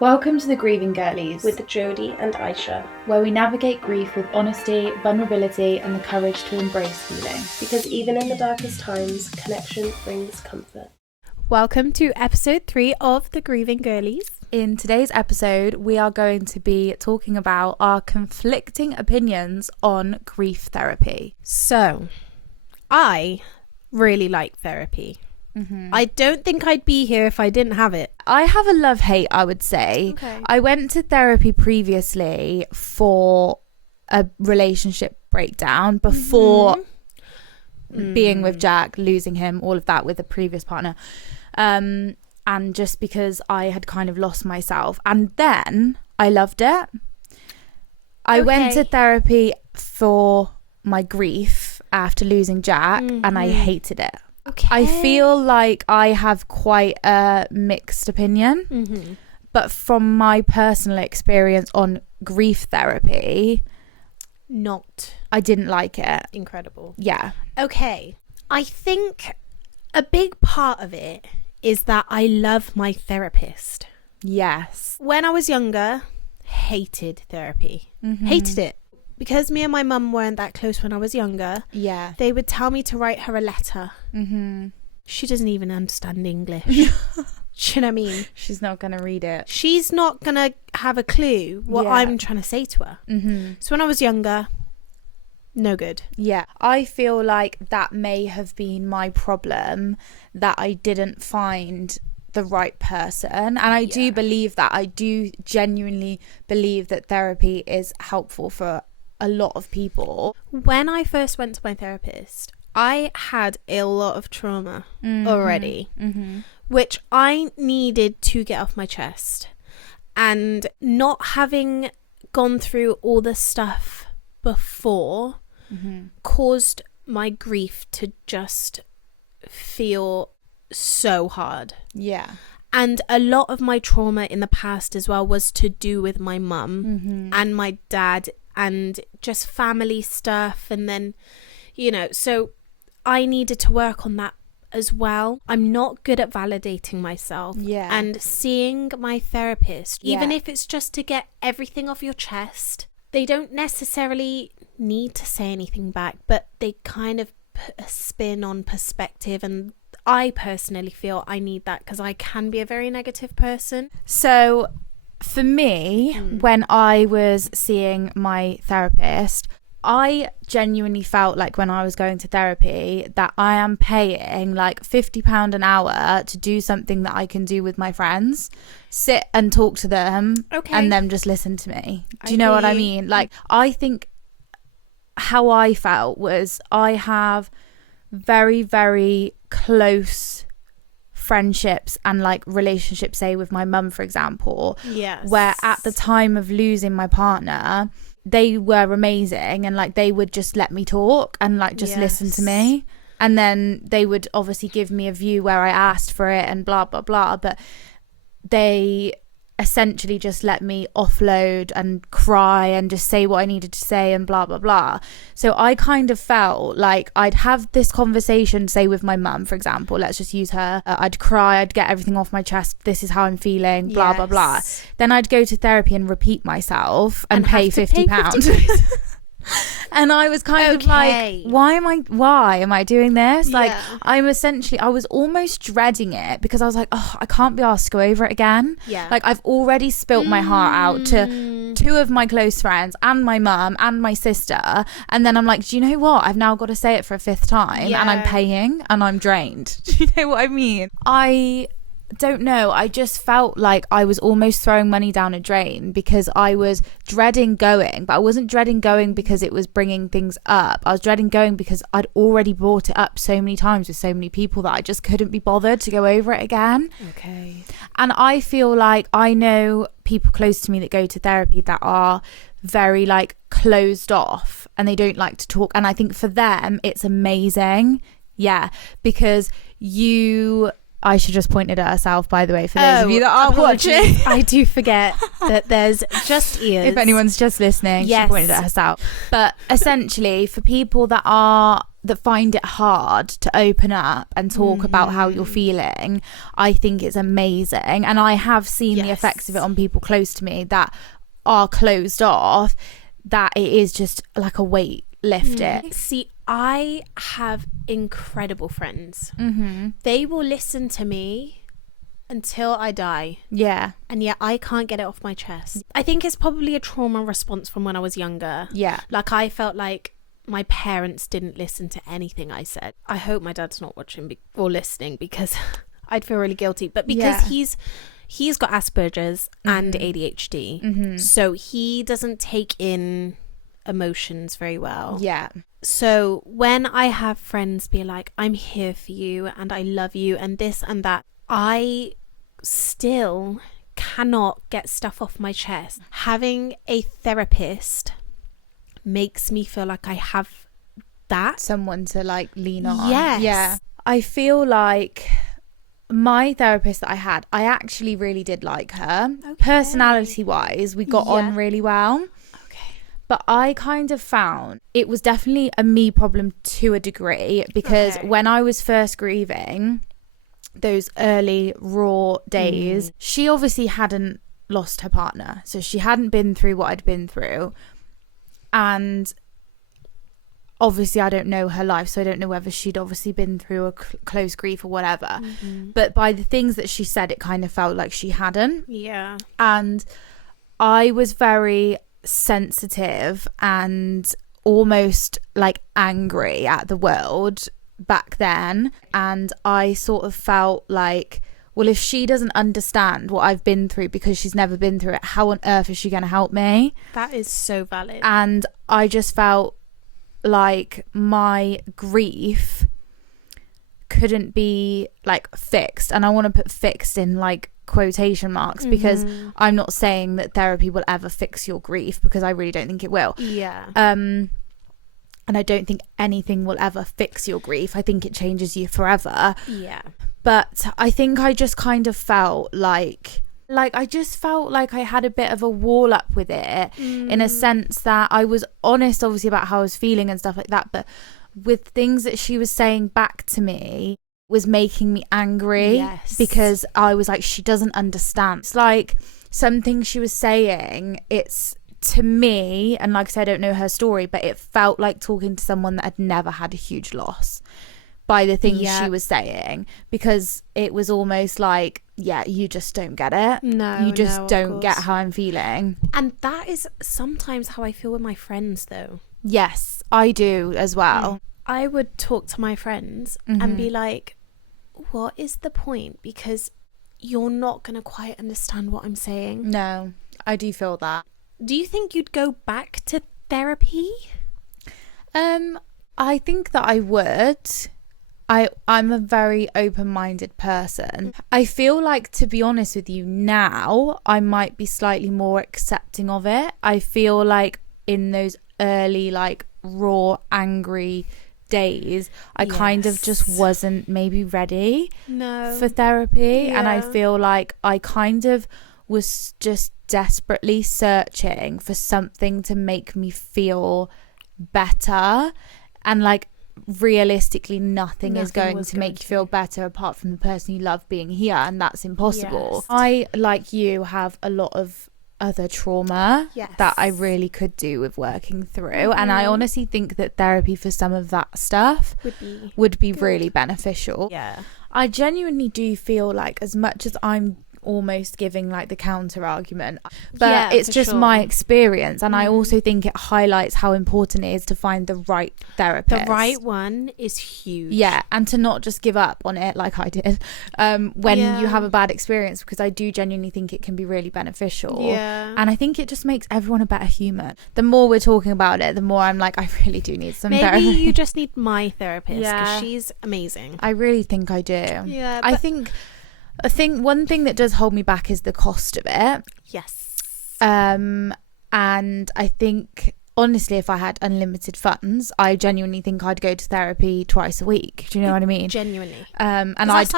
Welcome to the Grieving Girlies with Jodie and Aisha, where we navigate grief with honesty, vulnerability and the courage to embrace feeling. Because even in the darkest times, connection brings comfort. Welcome to episode 3 of the Grieving Girlies. In today's episode, we are going to be talking about our conflicting opinions on grief therapy. So, I really like therapy. I don't think I'd be here if I didn't have it. I have a love-hate, I would say. Okay. I went to therapy previously for a relationship breakdown before being with Jack, losing him, all of that with a previous partner. And just because I had kind of lost myself. And then I loved it. I went to therapy for my grief after losing Jack and I hated it. Okay. I feel like I have quite a mixed opinion, but from my personal experience on grief therapy, I didn't like it. Incredible. Yeah. Okay. I think a big part of it is that I love my therapist. Yes. When I was younger, hated therapy. Hated it. Because me and my mum weren't that close when I was younger, Yeah. they would tell me to write her a letter. She doesn't even understand English. Do you know what I mean? She's not going to read it. She's not going to have a clue what I'm trying to say to her. So when I was younger, no good. Yeah. I feel like that may have been my problem, that I didn't find the right person. And I do believe that. I do genuinely believe that therapy is helpful for a lot of people. When I first went to my therapist, I had a lot of trauma already, which I needed to get off my chest. And not having gone through all the stuff before caused my grief to just feel so hard. Yeah. And a lot of my trauma in the past as well was to do with my mum and my dad and just family stuff. And then, you know, so I needed to work on that as well. I'm not good at validating myself. Yeah. And seeing my therapist, even if it's just to get everything off your chest, they don't necessarily need to say anything back, but they kind of put a spin on perspective. And I personally feel I need that because I can be a very negative person. So for me, when I was seeing my therapist, I genuinely felt like when I was going to therapy that I am paying like £50 an hour to do something that I can do with my friends, sit and talk to them and them just listen to me. Do you know what I mean? Like, I think how I felt was I have very, very close friendships and like relationships, say with my mum, for example, where at the time of losing my partner, they were amazing and like they would just let me talk and like just listen to me, and then they would obviously give me a view where I asked for it and blah blah blah, but they essentially just let me offload and cry and just say what I needed to say and blah blah blah. So I kind of felt like I'd have this conversation, say with my mum, for example, let's just use her. I'd cry, I'd get everything off my chest, this is how I'm feeling, blah blah blah. Then I'd go to therapy and repeat myself and pay £50. And I was kind of like, why am I doing this? Like, I was almost dreading it because I was like, oh, I can't be asked to go over it again. Like, I've already spilt my heart out to 2 of my close friends and my mum and my sister, and then I'm like, do you know what, I've now got to say it for a 5th time and I'm paying and I'm drained. Do you know what I mean? I don't know, I just felt like I was almost throwing money down a drain because I was dreading going, but I wasn't dreading going because it was bringing things up. I was dreading going because I'd already brought it up so many times with so many people that I just couldn't be bothered to go over it again. And I feel like I know people close to me that go to therapy that are very like closed off and they don't like to talk, and I think for them it's amazing, because I should just point it at herself, by the way, for those of you that aren't watching. I do forget that there's just ears. If anyone's just listening, she pointed at herself. But essentially, for people that are that find it hard to open up and talk about how you're feeling, I think it's amazing. And I have seen the effects of it on people close to me that are closed off, that it is just like a weight lifted. See, I have incredible friends. Mm-hmm. They will listen to me until I die. Yeah. And yet I can't get it off my chest. I think it's probably a trauma response from when I was younger. Yeah. Like, I felt like my parents didn't listen to anything I said. I hope my dad's not watching or listening, because I'd feel really guilty. But because he's got Asperger's and ADHD, so he doesn't take in emotions very well. Yeah. So when I have friends be like, I'm here for you and I love you and this and that, I still cannot get stuff off my chest. Having a therapist makes me feel like I have that. Someone to like lean on. Yes. Yeah. I feel like my therapist that I had, I actually really did like her. Okay. Personality wise, we got on really well. Okay. But I kind of found it was definitely a me problem to a degree, because when I was first grieving, those early raw days, she obviously hadn't lost her partner. So she hadn't been through what I'd been through. And obviously I don't know her life, so I don't know whether she'd obviously been through a close grief or whatever. But by the things that she said, it kind of felt like she hadn't. Yeah. And I was very sensitive and almost like angry at the world back then. And I sort of felt like, well, if she doesn't understand what I've been through because she's never been through it, how on earth is she going to help me? That is so valid. And I just felt like my grief couldn't be like fixed. And I want to put fixed in like quotation marks, because I'm not saying that therapy will ever fix your grief, because I really don't think it will. Yeah. And I don't think anything will ever fix your grief. I think it changes you forever. Yeah. But I think I just kind of felt like I just felt like I had a bit of a wall up with it, in a sense that I was honest obviously about how I was feeling and stuff like that, but with things that she was saying back to me was making me angry, because I was like, she doesn't understand. It's like some things she was saying, it's to me, and like I said, I don't know her story, but it felt like talking to someone that had never had a huge loss by the things she was saying, because it was almost like, yeah, you just don't get it. No, you just don't get how I'm feeling. And that is sometimes how I feel with my friends, though. Yes, I do as well. I would talk to my friends and be like, what is the point? Because you're not going to quite understand what I'm saying. No, I do feel that. Do you think you'd go back to therapy? I think that I would. I'm a very open-minded person. I feel like, to be honest with you, now I might be slightly more accepting of it. I feel like in those early, like, raw, angry days, I kind of just wasn't maybe ready for therapy. And I feel like I kind of was just desperately searching for something to make me feel better. And, like, realistically nothing is going to make you feel better apart from the person you love being here, and that's impossible. I, like you, have a lot of other trauma that I really could do with working through, and I honestly think that therapy for some of that stuff would be really beneficial. I genuinely do feel like, as much as I'm almost giving like the counter argument, but it's just my experience, and I also think it highlights how important it is to find the right therapist. The right one is huge. And to not just give up on it like I did when you have a bad experience, because I do genuinely think it can be really beneficial. And I think it just makes everyone a better human. The more we're talking about it, the more I'm like, I really do need some therapy. Maybe you just need my therapist, because she's amazing. I really think I do. I think one thing that does hold me back is the cost of it. And I think, honestly, if I had unlimited funds, I genuinely think I'd go to therapy twice a week. Do you know what I mean? Genuinely. And I'd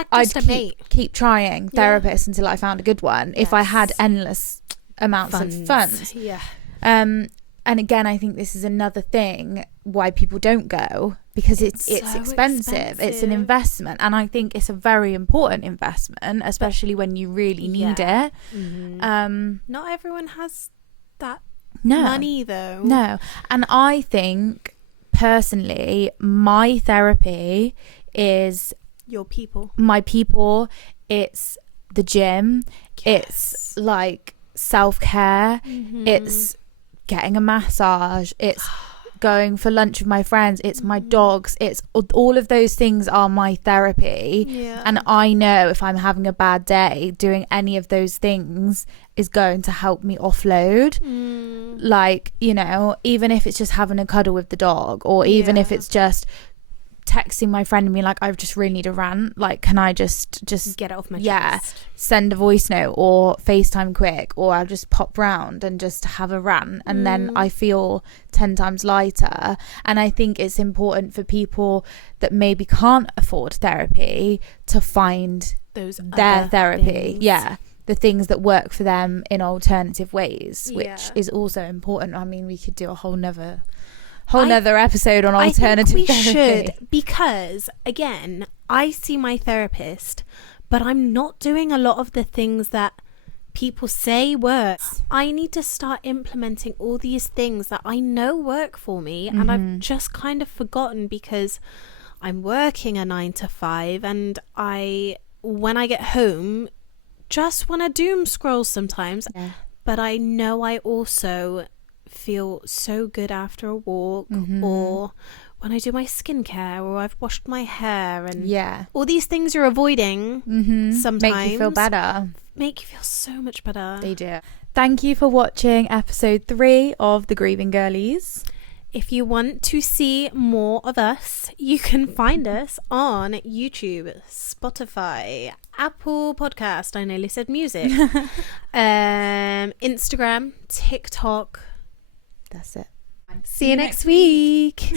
keep trying therapists until I found a good one. If I had endless amounts of funds. And again, I think this is another thing why people don't go, because it's so expensive. It's an investment. And I think it's a very important investment, especially when you really need it. Not everyone has that No. money though. No. And I think personally, my therapy is Your people. my people. It's the gym. Yes. It's like self-care. It's getting a massage. It's going for lunch with my friends. It's my dogs. It's all of those things are my therapy. Yeah. And I know if I'm having a bad day, doing any of those things is going to help me offload. Like, you know, even if it's just having a cuddle with the dog, or even if it's just texting my friend and being like, I just really need a rant, like, can I just get it off my yeah chest. send a voice note or FaceTime quick, or I'll just pop round and just have a rant, and then I feel 10 times lighter. And I think it's important for people that maybe can't afford therapy to find Those their other therapy. things. The things that work for them in alternative ways, which Yeah. is also important. I mean, we could do a whole nother episode on alternative I think we therapy. should, because again, I see my therapist, but I'm not doing a lot of the things that people say works. I need to start implementing all these things that I know work for me, and I've just kind of forgotten because I'm working a 9 to 5, and when I get home, just want to doom scroll sometimes. But I know I also feel so good after a walk, or when I do my skincare, or I've washed my hair, and all these things you're avoiding sometimes make you feel better. Make you feel so much better. They do. Thank you for watching episode 3 of The Grieving Girlies. If you want to see more of us, you can find us on YouTube, Spotify, Apple Podcast, I nearly said music, Instagram, TikTok. That's it. See you next week.